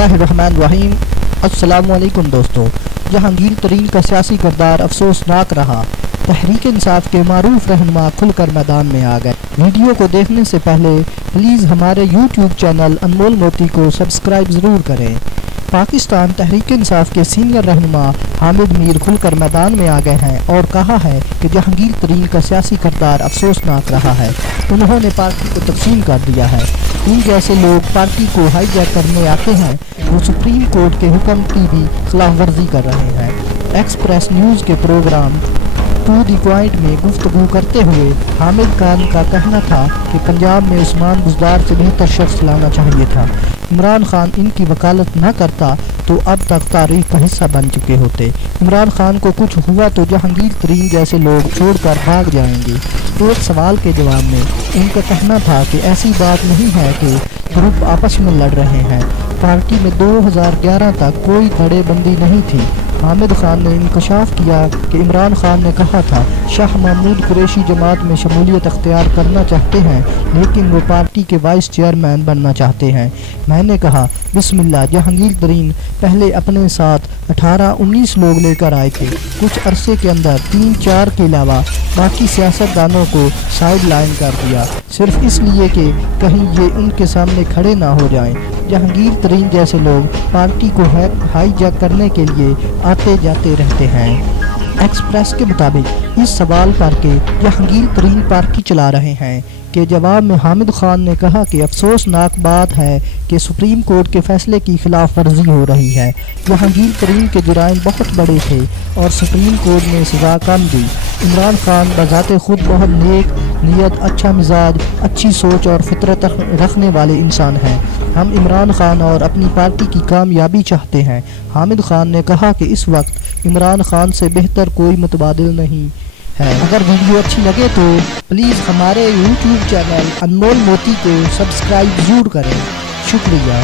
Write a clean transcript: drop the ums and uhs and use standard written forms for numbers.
बिस्मिल्लाहिर्रहमानिर्रहीम। अस्सलामुअलैकुम दोस्तों। जहांगीर तरीन का सियासी किरदार अफसोसनाक रहा। तहरीक इंसाफ के मारूफ रहनुमा खुलकर मैदान में आ गए। वीडियो को देखने से पहले प्लीज़ हमारे यूट्यूब चैनल अनमोल मोती को सब्सक्राइब ज़रूर करें। पाकिस्तान तहरीक इंसाफ के सीनियर रहनुमा हामिद मीर खुलकर मैदान में आ गए हैं और कहा है कि जहांगीर तरीन का सियासी किरदार अफसोसनाक रहा है। उन्होंने पार्टी को तकसीम कर दिया है। इन जैसे लोग पार्टी को हाईजैक करने आते हैं, वो सुप्रीम कोर्ट के हुक्म की भी खिलाफ वर्जी कर रहे हैं। एक्सप्रेस न्यूज़ के प्रोग्राम टू दी पॉइंट में गुफ्तगू करते हुए हामिद खान का कहना था कि पंजाब में उस्मान बुज़दार से बेहतर शख्स लाना चाहिए था। इमरान खान इनकी वकालत न करता तो अब तक तारीख का हिस्सा बन चुके होते। इमरान खान को कुछ हुआ तो जहांगीर तरीन जैसे लोग छोड़कर भाग जाएंगे। एक सवाल के जवाब में उनका कहना था कि ऐसी बात नहीं है कि ग्रुप आपस में लड़ रहे हैं। पार्टी में 2011 तक कोई धड़ेबंदी नहीं थी। हामिद खान ने इंकशाफ किया कि इमरान खान ने कहा था शाह महमूद कुरैशी जमात में शमूलियत अख्तियार करना चाहते हैं, लेकिन वो पार्टी के वाइस चेयरमैन बनना चाहते हैं। मैंने कहा बिस्मिल्लाह। जहांगीर तरीन पहले अपने साथ 18-19 लोग लेकर आए थे। कुछ अरसे के अंदर 3-4 के अलावा बाकी सियासतदानों को साइड लाइन कर दिया, सिर्फ इसलिए कि कहीं ये उनके सामने खड़े ना हो जाएं। जहांगीर तरीन जैसे लोग पार्टी को हाईजैक करने के लिए आते जाते रहते हैं। एक्सप्रेस के मुताबिक इस सवाल पर कि जहांगीर तरीन पार्टी चला रहे हैं के जवाब में हामिद खान ने कहा कि अफसोसनाक बात है कि सुप्रीम कोर्ट के फैसले की खिलाफ वर्जी हो रही है। जहांगीर तरीन के जुराइम बहुत बड़े थे और सुप्रीम कोर्ट ने सज़ा कम दी। इमरान खान बज़ाते खुद बहुत नेक नीयत, अच्छा मिजाज, अच्छी सोच और फितरत रखने वाले इंसान हैं। हम इमरान खान और अपनी पार्टी की कामयाबी चाहते हैं। हामिद खान ने कहा कि इस वक्त इमरान खान से बेहतर कोई मुतबादिल नहीं है। अगर वीडियो अच्छी लगे तो प्लीज़ हमारे यूट्यूब चैनल अनमोल मोती को सब्सक्राइब ज़रूर करें। शुक्रिया।